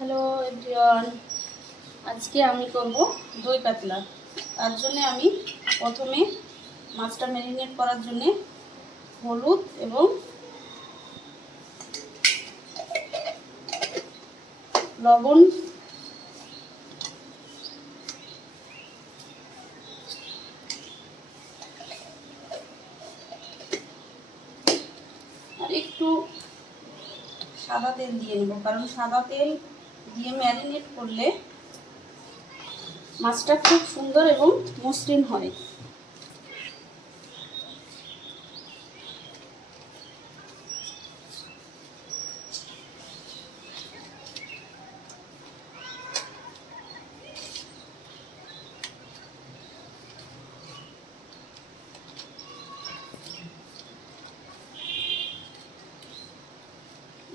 Hello everyone, আজকে আমি করব দই কাতলা। তার জন্য আমি প্রথমে মাছটা ম্যারিনেট করার জন্য হলুদ এবং লবণ আর একটু সাদা তেল দিয়ে নেব, কারণ সাদা তেল দিয়ে ম্যারিনেট করলে মাছটা খুব সুন্দর এবং মসৃণ হয়।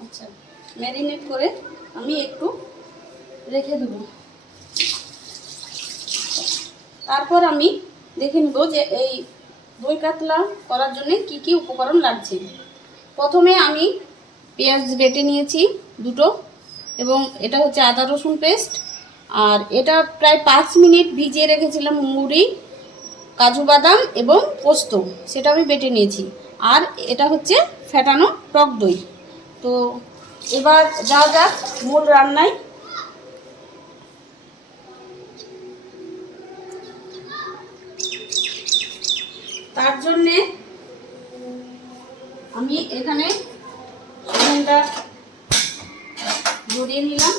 আচ্ছা, ম্যারিনেট করে আমি একটু রেখে দেব। তারপর আমি দেখে নেব যে এই দই কাতলা করার জন্য কি কি উপকরণ লাগছে। প্রথমে আমি পেঁয়াজ বেটে নিয়েছি দুটো, এবং এটা হচ্ছে আদা রসুন পেস্ট। আর এটা প্রায় 5 মিনিট ভিজিয়ে রেখেছিলাম মুড়ি, কাজু বাদাম এবং পোস্ত, সেটা আমি বেটে নিয়েছি। আর এটা হচ্ছে ফেটানো টক দই। তো এবার যাওয়া যাক মূল রান্নায়। তার জন্যে আমি এখানে ওভেনটা ধরিয়ে নিলাম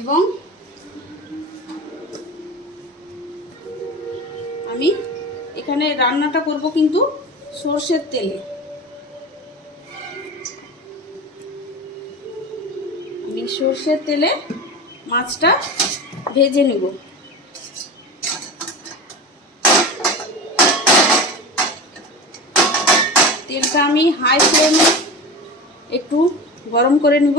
এবং আমি এখানে রান্নাটা করব কিন্তু সরষের তেলে। আমি সরষের তেলে মাছটা ভেজে নেব। তেলটা আমি হাই ফ্লেমে একটু গরম করে নিব।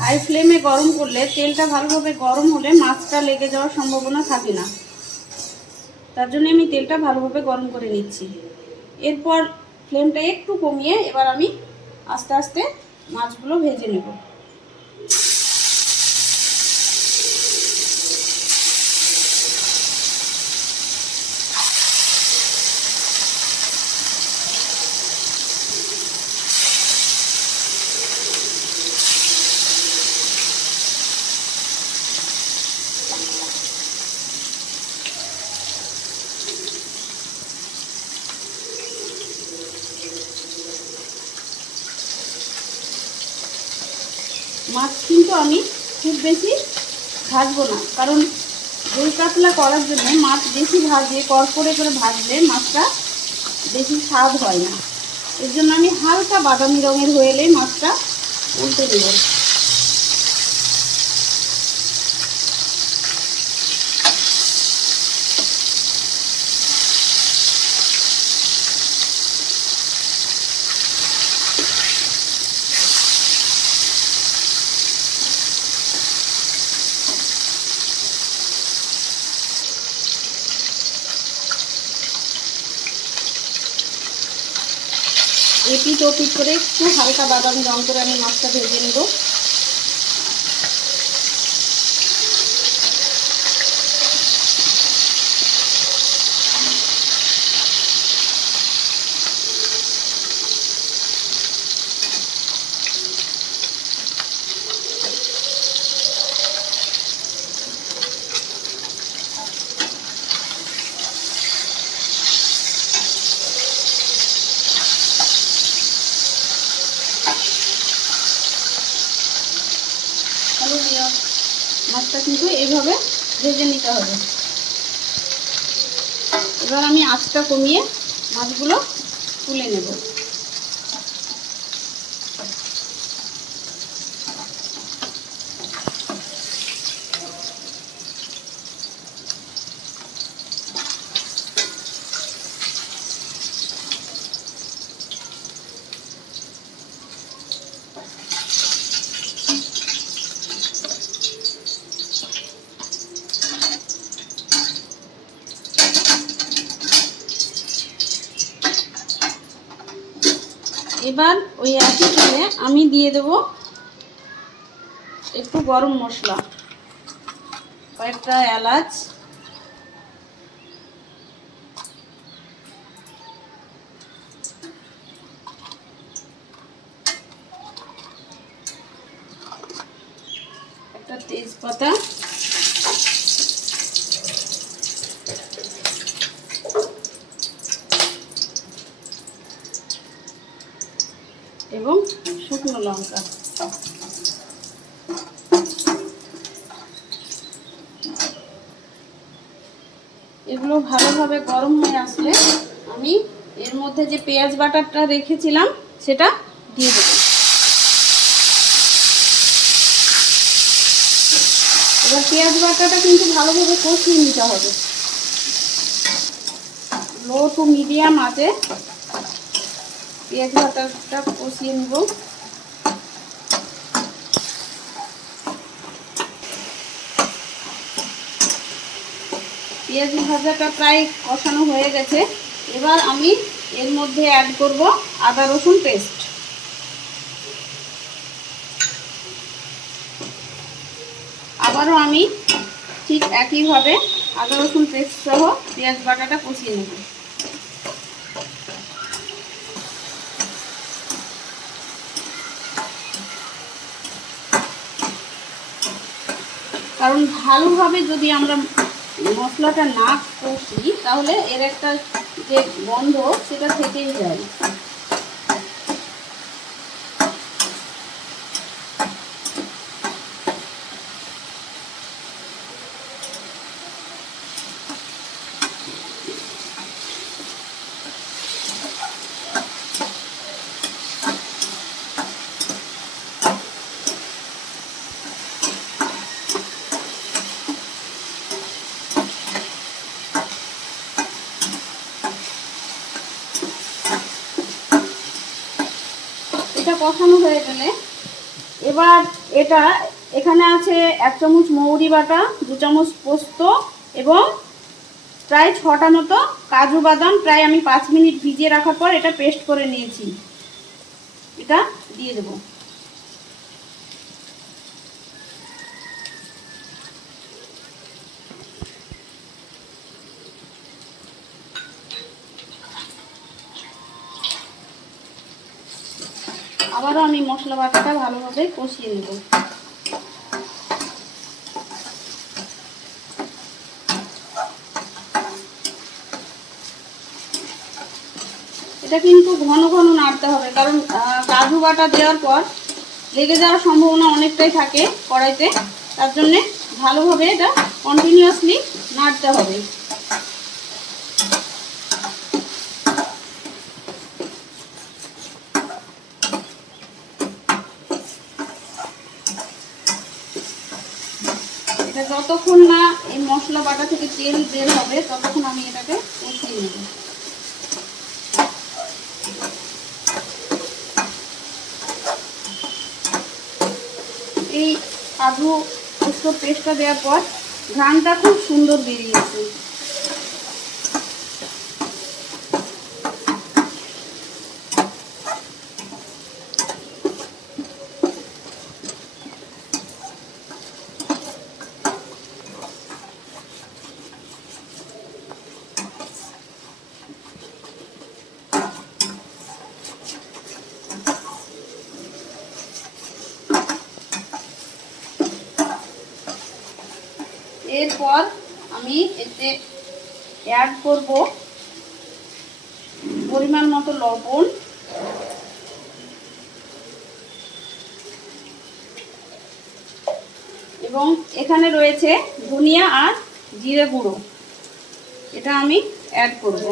হাই ফ্লেমে গরম করলে তেলটা ভালোভাবে গরম হলে মাছটা লেগে যাওয়ার সম্ভাবনা থাকে না। তার জন্য আমি তেলটা ভালোভাবে গরম করে নিচ্ছি। এরপর ফ্লেমটা একটু কমিয়ে এবার আমি আস্তে আস্তে মাছগুলো ভেজে নেব। মাছ কিন্তু আমি খুব বেশি ভাজবো না, কারণ দই কাতলা করার জন্য মাছ বেশি ভাজে কড়কড়ে করে ভাজলে মাছটা বেশি স্বাদ হয় না। এর জন্য আমি হালকা বাদামি রঙের হয়ে এলেই মাছটা উল্টে দেব। এপিট ওপিট করে একটু হালকা বাদামি রং করে আমি মাছটা ভেজে নেব। আলু পেঁয়াজ মাছটা কিন্তু এইভাবে ভেজে নিতে হবে। এবার আমি আঁচটা কমিয়ে মাছগুলো তুলে নেব। এবার ওই একই তেলে আমি দিয়ে দেব একটু গরম মশলা, কয়েকটা এলাচ, একটা তেজপাতা, এবং শুকনো লঙ্কা। এগুলো ভালোভাবে গরম হয়ে আসলে আমি এর মধ্যে যে পেঁয়াজ বাটাটা রেখেছিলাম সেটা দিয়ে দেব। এবার পেঁয়াজ বাটাটা কিন্তু ভালোভাবে কষিয়ে নিতে হবে। লো টু মিডিয়াম আঁচে পেঁয়াজ বাটাটা কষিয়ে নেব। পেঁয়াজ ভাজাটা প্রায় কষানো হয়ে গেছে। এবার আমি এর মধ্যে অ্যাড করব আদা রসুন পেস্ট। আবারও আমি ঠিক একইভাবে আদা রসুন পেস্ট সহ পেঁয়াজ বাটাটা কষিয়ে নেব। কারণ ভালোভাবে যদি আমরা মশলাটা না কষি তাহলে এর একটা যে গন্ধ সেটা থেকেই যায়। এটা কষানো হয়ে গেলে এবার এখানে আছে 1 চামচ মৌরি বাটা, 2 চামচ পোস্ত এবং প্রায় 6টা মতো কাজু বাদাম প্রায় আমি 5 মিনিট ভিজিয়ে রাখার পর এটা পেস্ট করে নিয়েছি। এটা দিয়ে দেব। আবারও আমি মশলা বাটাটা ভালোভাবে কষিয়ে নেব। এটা কিন্তু ঘন ঘন নাড়তে হবে, কারণ কাজু বাটা দেওয়ার পর লেগে যাওয়ার সম্ভাবনা অনেকটাই থাকে কড়াইতে। তার জন্যে ভালোভাবে এটা কন্টিনিউয়াসলি নাড়তে হবে। এটা যতক্ষণ না এই মশলা বাটা থেকে তেল বের হবে ততক্ষণ আমি এটাকে কষিয়ে নেব। এই কাজু পোস্ত পেস্টটা দেওয়ার পর ঘ্রাণটা খুব সুন্দর বেরিয়েছে। এরপর আমি এতে অ্যাড করব পরিমাণ মতো লবণ, এবং এখানে রয়েছে ধনিয়া আর জিরে গুঁড়ো, এটা আমি অ্যাড করব।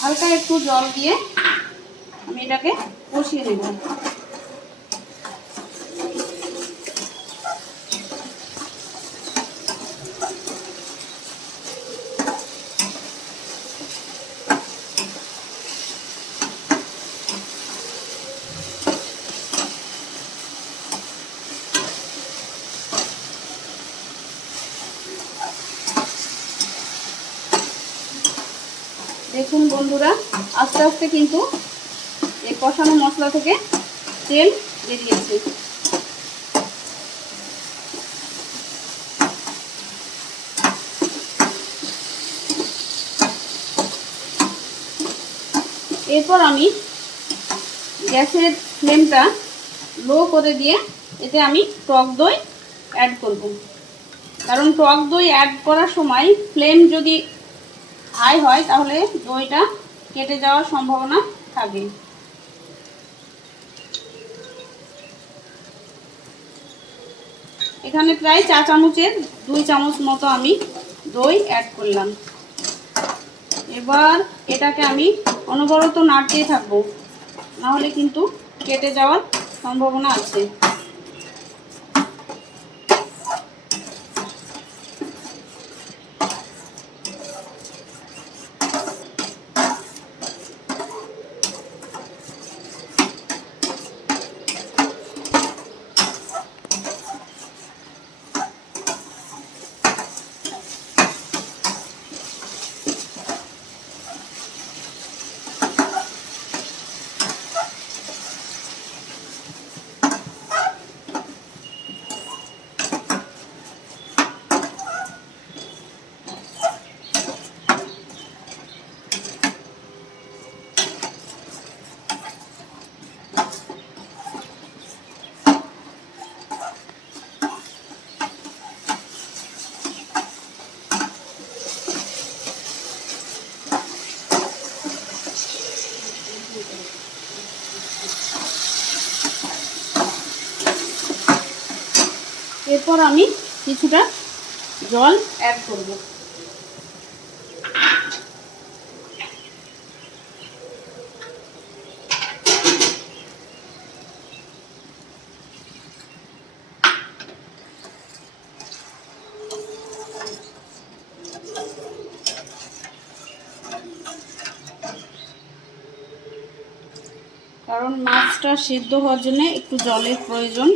হালকা একটু জল দিয়ে আমি এটাকে কষিয়ে নেব। দেখুন বন্ধুরা, আস্তে আস্তে কিন্তু এই কষানো মশলা থেকে তেল বেরিয়েছে। এরপর আমি গ্যাসের ফ্লেমটা লো করে দিয়ে এতে আমি টক দই অ্যাড করব। কারণ টক দই অ্যাড করার সময় ফ্লেম যদি হাই হয় তাহলে দইটা কেটে যাওয়ার সম্ভাবনা থাকে। এখানে প্রায় 4 চামচের 2 চামচ মতো আমি দই অ্যাড করলাম। এবার এটাকে আমি অনবরত নাড়তেই থাকবো, নাহলে কিন্তু কেটে যাওয়ার সম্ভাবনা আছে। এরপর আমি কিছুটা জল অ্যাড করব। কারণ মাছটা সিদ্ধ হওয়ার জন্য একটু জলের প্রয়োজন।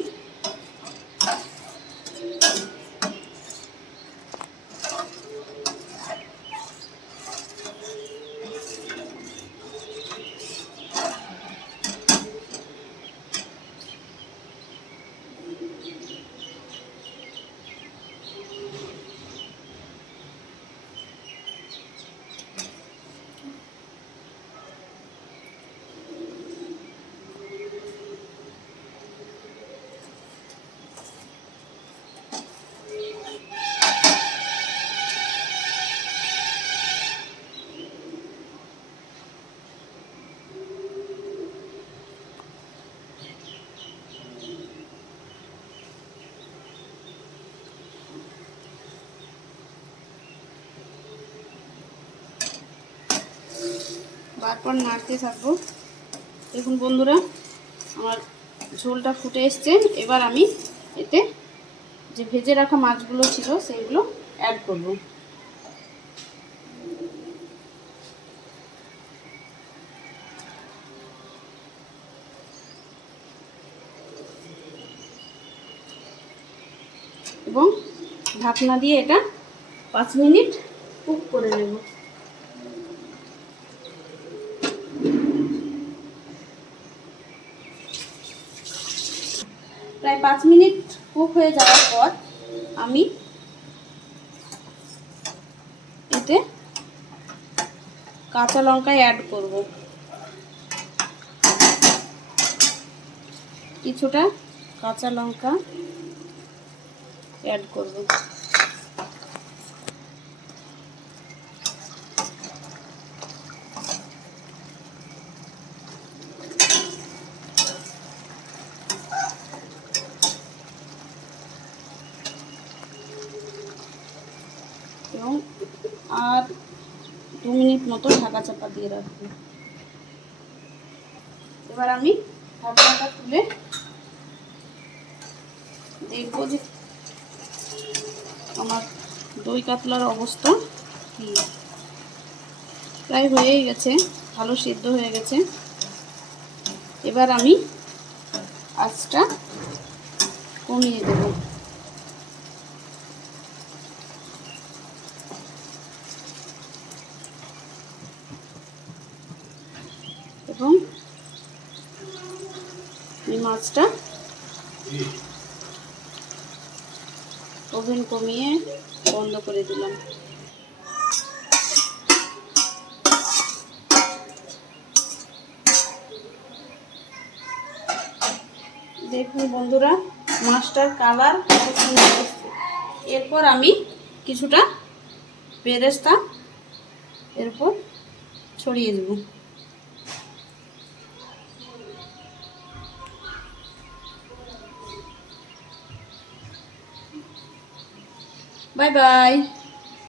বারবার নাড়তে থাকবো। দেখুন বন্ধুরা, আমার ঝোলটা ফুটে এসছে। এবার আমি এতে যে ভেজে রাখা মাছগুলো ছিল সেইগুলো অ্যাড করব। এবং ঢাকনা দিয়ে এটা 5 মিনিট কুক করে নেব। প্রায় 5 মিনিট কুক হয়ে যাওয়ার পর আমি এতে কাঁচা লঙ্কা অ্যাড করব। কিছুটা কাঁচা লঙ্কা অ্যাড করব। এবং আর 2 মিনিট মতো ঢাকা চাপা দিয়ে রাখবো। এবার আমি ঢাকনাটা তুলে দেখবো যে আমার দই কাতলার অবস্থা কি। প্রায় হয়েই গেছে, ভালো সিদ্ধ হয়ে গেছে। এবার আমি আঁচটা কমিয়ে দেব। এবং এই মাছটা ওভেন কমিয়ে বন্ধ করে দিলাম। দেখুন বন্ধুরা, মাছটার কালার কত সুন্দর এসেছে। এরপর আমি কিছুটা বেরেস্তা এরপর ছড়িয়ে দেব। Bye bye.